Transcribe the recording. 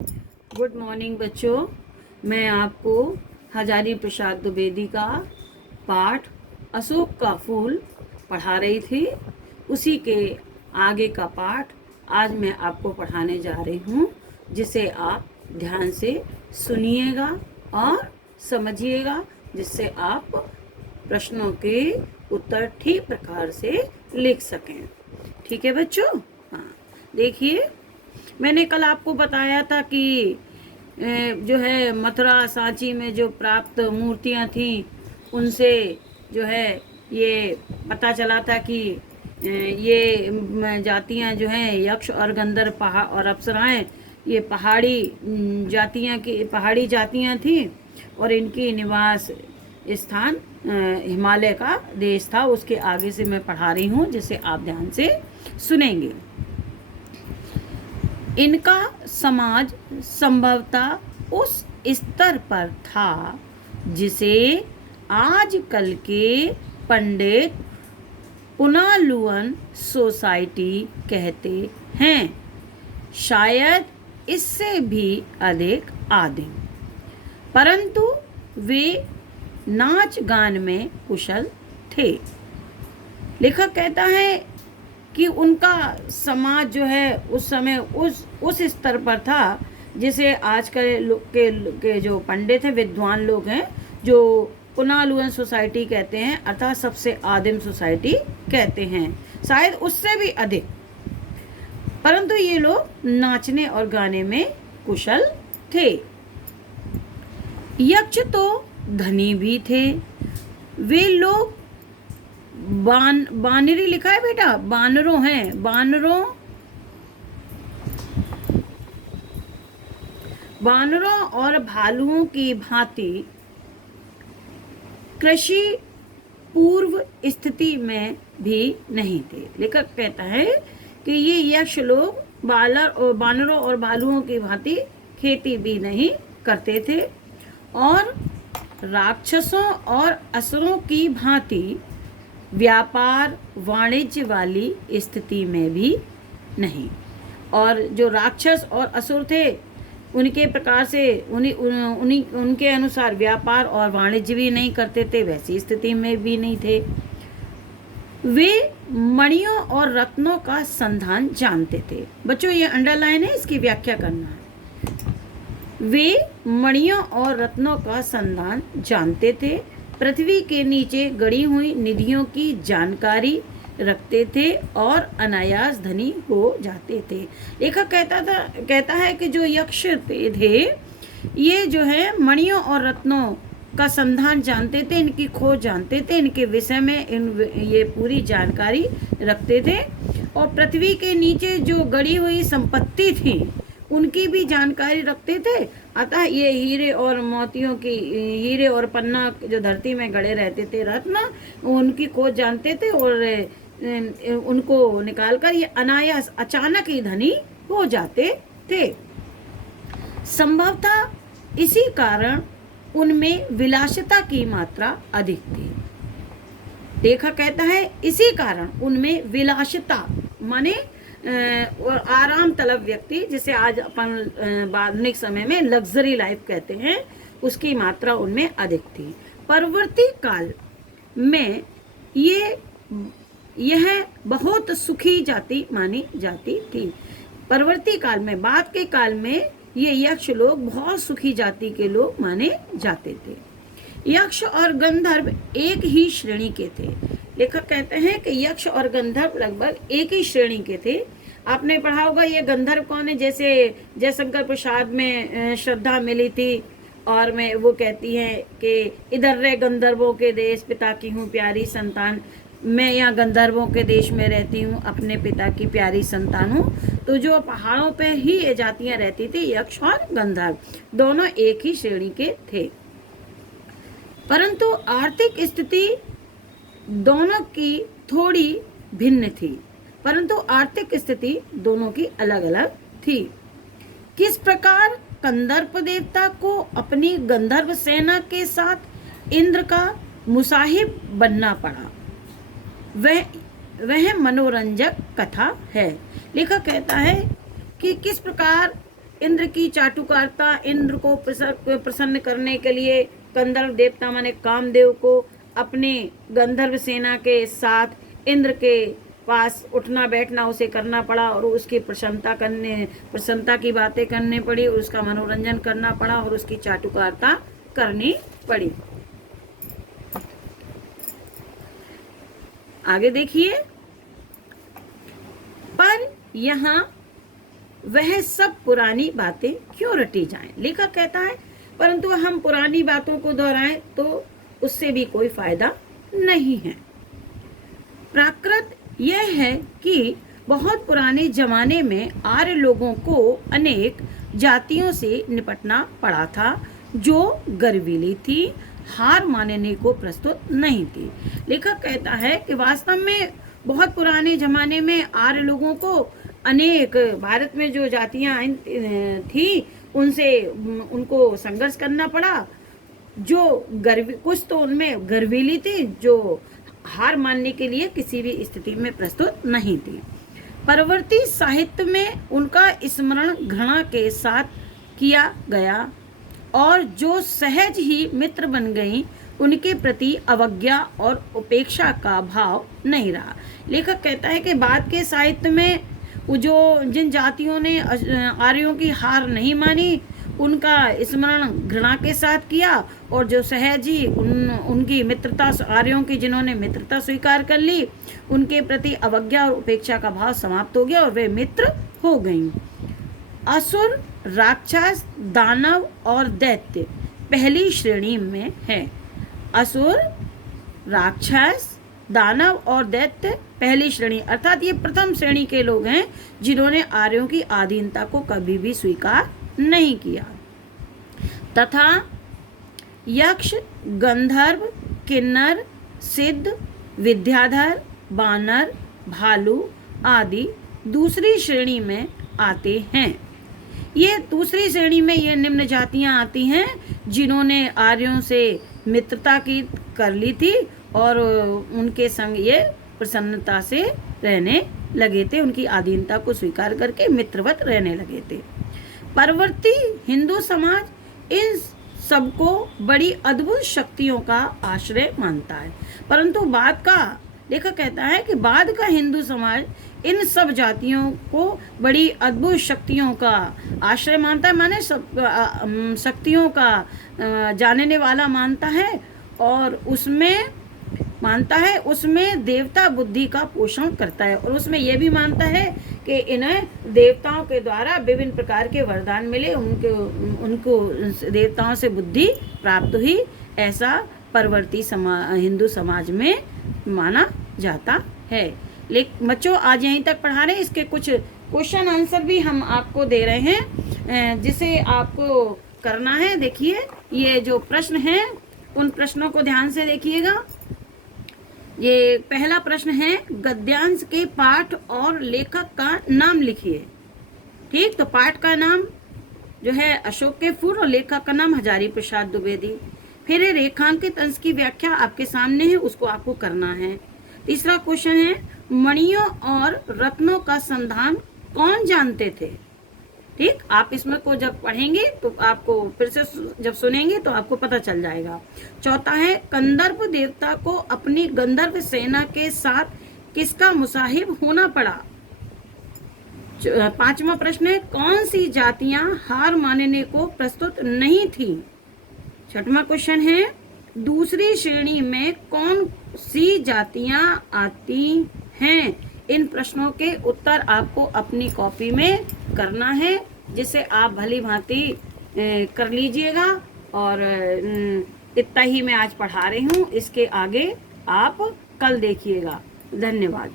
Good morning बच्चों। मैं आपको हजारी प्रसाद द्विवेदी का पाठ अशोक का फूल पढ़ा रही थी। उसी के आगे का पाठ आज मैं आपको पढ़ाने जा रही हूँ, जिसे आप ध्यान से सुनिएगा और समझिएगा, जिससे आप प्रश्नों के उत्तर ठीक प्रकार से लिख सकें। ठीक है बच्चों? हाँ, देखिए, मैंने कल आपको बताया था कि जो है मथुरा सांची में जो प्राप्त मूर्तियां थीं, उनसे जो है ये पता चला था कि ये जातियां जो हैं यक्ष और गंधर्व पहाड़ और अप्सराएं, ये पहाड़ी जातियां थीं और इनकी निवास स्थान हिमालय का देश था। उसके आगे से मैं पढ़ा रही हूँ, जिसे आप ध्यान से सुनेंगे। इनका समाज संभवतः उस स्तर पर था जिसे आजकल के पंडित पुनालुअन सोसाइटी कहते हैं, शायद इससे भी अधिक आदिम। परंतु वे नाच गान में कुशल थे। लेखक कहता है कि उनका समाज जो है उस समय उस स्तर पर था जिसे आज के जो पंडित हैं, विद्वान लोग हैं, जो पुनालुअन सोसाइटी कहते हैं, अर्थात सबसे आदिम सोसाइटी कहते हैं, शायद उससे भी अधिक। परंतु ये लोग नाचने और गाने में कुशल थे। यक्ष तो धनी भी थे। वे लोग बानरी लिखा है बेटा, बानरों हैं, बानरों और भालुओं की भांति कृषि पूर्व स्थिति में भी नहीं थे। लेखक कहता है कि ये यक्ष लोग बानरों और भालुओं की भांति खेती भी नहीं करते थे और राक्षसों और असुरों की भांति व्यापार वाणिज्य वाली स्थिति में भी नहीं। और जो राक्षस और असुर थे, उनके प्रकार से उनके अनुसार व्यापार और वाणिज्य भी नहीं करते थे, वैसी स्थिति में भी नहीं थे। वे मणियों और रत्नों का संधान जानते थे। बच्चों, ये अंडरलाइन है, इसकी व्याख्या करना है। वे मणियों और रत्नों का संधान जानते थे, पृथ्वी के नीचे गड़ी हुई निधियों की जानकारी रखते थे और अनायास धनी हो जाते थे। लेखक कहता है कि जो यक्ष थे, ये जो है मणियों और रत्नों का संधान जानते थे, इनकी खोज जानते थे, इनके विषय में ये पूरी जानकारी रखते थे और पृथ्वी के नीचे जो गड़ी हुई संपत्ति थी उनकी भी जानकारी रखते थे। अतः ये हीरे और पन्ना जो धरती में गड़े रहते थे, रत्न, उनकी खोज जानते थे और उनको निकालकर ये अनायास अचानक ही धनी हो जाते थे। संभवतः इसी कारण उनमें विलासिता की मात्रा अधिक थी। लेखक कहता है इसी कारण उनमें विलासिता माने आराम तलब व्यक्ति, जिसे आज अपन आधुनिक समय में लग्जरी लाइफ कहते हैं, उसकी मात्रा उनमें अधिक थी। परवर्ती काल में यह बहुत सुखी जाति मानी जाती थी। परवर्ती काल में, बाद के काल में, ये यक्ष लोग बहुत सुखी जाति के लोग माने जाते थे। यक्ष और गंधर्व एक ही श्रेणी के थे। लेखक कहते हैं कि यक्ष और गंधर्व लगभग एक ही श्रेणी के थे। आपने पढ़ा होगा ये गंधर्व कौन है, जैसे जयशंकर प्रसाद में श्रद्धा मिली थी और मैं वो कहती है कि इधर रे गंधर्वों के देश, पिता की हूँ प्यारी संतान, मैं यहाँ गंधर्वों के देश में रहती हूँ, अपने पिता की प्यारी संतान हूँ। तो जो पहाड़ों पे ही ये जातियाँ रहती थी, यक्ष और गंधर्व, दोनों एक ही श्रेणी के थे। परंतु आर्थिक स्थिति दोनों की थोड़ी भिन्न थी। परंतु आर्थिक स्थिति दोनों की अलग अलग थी। किस प्रकार कंदर्प देवता को अपनी गंधर्व सेना के साथ इंद्र का मुसाहिब बनना पड़ा, वह मनोरंजक कथा है। लेखक कहता है कि किस प्रकार इंद्र की चाटुकारिता, इंद्र को प्रसन्न करने के लिए गंधर्व देवता माने कामदेव को अपने गंधर्व सेना के साथ इंद्र के पास उठना बैठना उसे करना पड़ा और उसकी प्रसन्नता की बातें करनी पड़ी और उसका मनोरंजन करना पड़ा और उसकी चाटुकारिता करनी पड़ी। आगे देखिए, पर यहाँ वह सब पुरानी बातें क्यों रटी जाएं। लेखक कहता है परंतु हम पुरानी बातों को दोहराएं तो उससे भी कोई फायदा नहीं है। प्राकृत यह है कि बहुत पुराने जमाने में आर्य लोगों को अनेक जातियों से निपटना पड़ा था जो गर्वीली थी, हार मानने को प्रस्तुत नहीं थी। लेखक कहता है कि वास्तव में बहुत पुराने जमाने में आर्य लोगों को अनेक भारत में जो जातियां थी उनको संघर्ष करना पड़ा, जो कुछ तो उनमें गर्वीली थी, जो हार मानने के लिए किसी भी स्थिति में प्रस्तुत नहीं थी। परवर्ती साहित्य में उनका स्मरण घृणा के साथ किया गया और जो सहज ही मित्र बन गई उनके प्रति अवज्ञा और उपेक्षा का भाव नहीं रहा। लेखक कहता है कि बाद के साहित्य में जिन जातियों ने आर्यों की हार नहीं मानी उनका स्मरण घृणा के साथ किया और जो सहज ही उनकी मित्रता, आर्यों की जिन्होंने मित्रता स्वीकार कर ली, उनके प्रति अवज्ञा और उपेक्षा का भाव समाप्त हो गया और वे मित्र हो गईं। असुर, राक्षस, दानव और दैत्य पहली श्रेणी में है। असुर, राक्षस, दानव और दैत्य पहली श्रेणी, अर्थात ये प्रथम श्रेणी के लोग हैं जिन्होंने आर्यों की अधीनता को कभी भी स्वीकार नहीं किया। तथा यक्ष, गंधर्व, किन्नर, सिद्ध, विद्याधर, बानर, भालू आदि दूसरी श्रेणी में आते हैं। ये दूसरी श्रेणी में ये निम्न जातियां आती हैं जिन्होंने आर्यों से मित्रता की कर ली थी और उनके संग ये प्रसन्नता से रहने लगे थे, उनकी अधीनता को स्वीकार करके मित्रवत रहने लगे थे। परवर्ती हिंदू समाज इन सबको बड़ी अद्भुत शक्तियों का आश्रय मानता है, परंतु बाद का, लेखक कहता है कि बाद का हिंदू समाज इन सब जातियों को बड़ी अद्भुत शक्तियों का आश्रय मानता है, माने सब शक्तियों का जानने वाला मानता है और उसमें देवता बुद्धि का पोषण करता है और उसमें यह भी मानता है कि इन्हें देवताओं के द्वारा विभिन्न प्रकार के वरदान मिले, उनको देवताओं से बुद्धि प्राप्त हुई, ऐसा परवर्ती हिंदू समाज में माना जाता है। बच्चों आज यहीं तक पढ़ा रहे हैं, इसके कुछ क्वेश्चन आंसर भी हम आपको दे रहे हैं जिसे आपको करना है। देखिए ये जो प्रश्न हैं उन प्रश्नों को ध्यान से देखिएगा। ये पहला प्रश्न है, गद्यांश के पाठ और लेखक का नाम लिखिए। ठीक, तो पाठ का नाम जो है अशोक के फूल और लेखक का नाम हजारी प्रसाद द्विवेदी। फिर रेखांकित अंश की व्याख्या आपके सामने है, उसको आपको करना है। तीसरा क्वेश्चन है, मणियों और रत्नों का संधान कौन जानते थे। ठीक, आप इसमें को जब पढ़ेंगे तो आपको फिर से जब सुनेंगे तो आपको पता चल जाएगा। चौथा है, कंदर्प देवता को अपनी गंधर्व सेना के साथ किसका मुसाहिब होना पड़ा। पांचवा प्रश्न है, कौन सी जातियां हार मानने को प्रस्तुत नहीं थी। छठवां क्वेश्चन है, दूसरी श्रेणी में कौन सी जातियां आती हैं। इन प्रश्नों के उत्तर आपको अपनी कॉपी में करना है, जिसे आप भली भांति कर लीजिएगा। और इतना ही मैं आज पढ़ा रही हूँ, इसके आगे आप कल देखिएगा। धन्यवाद।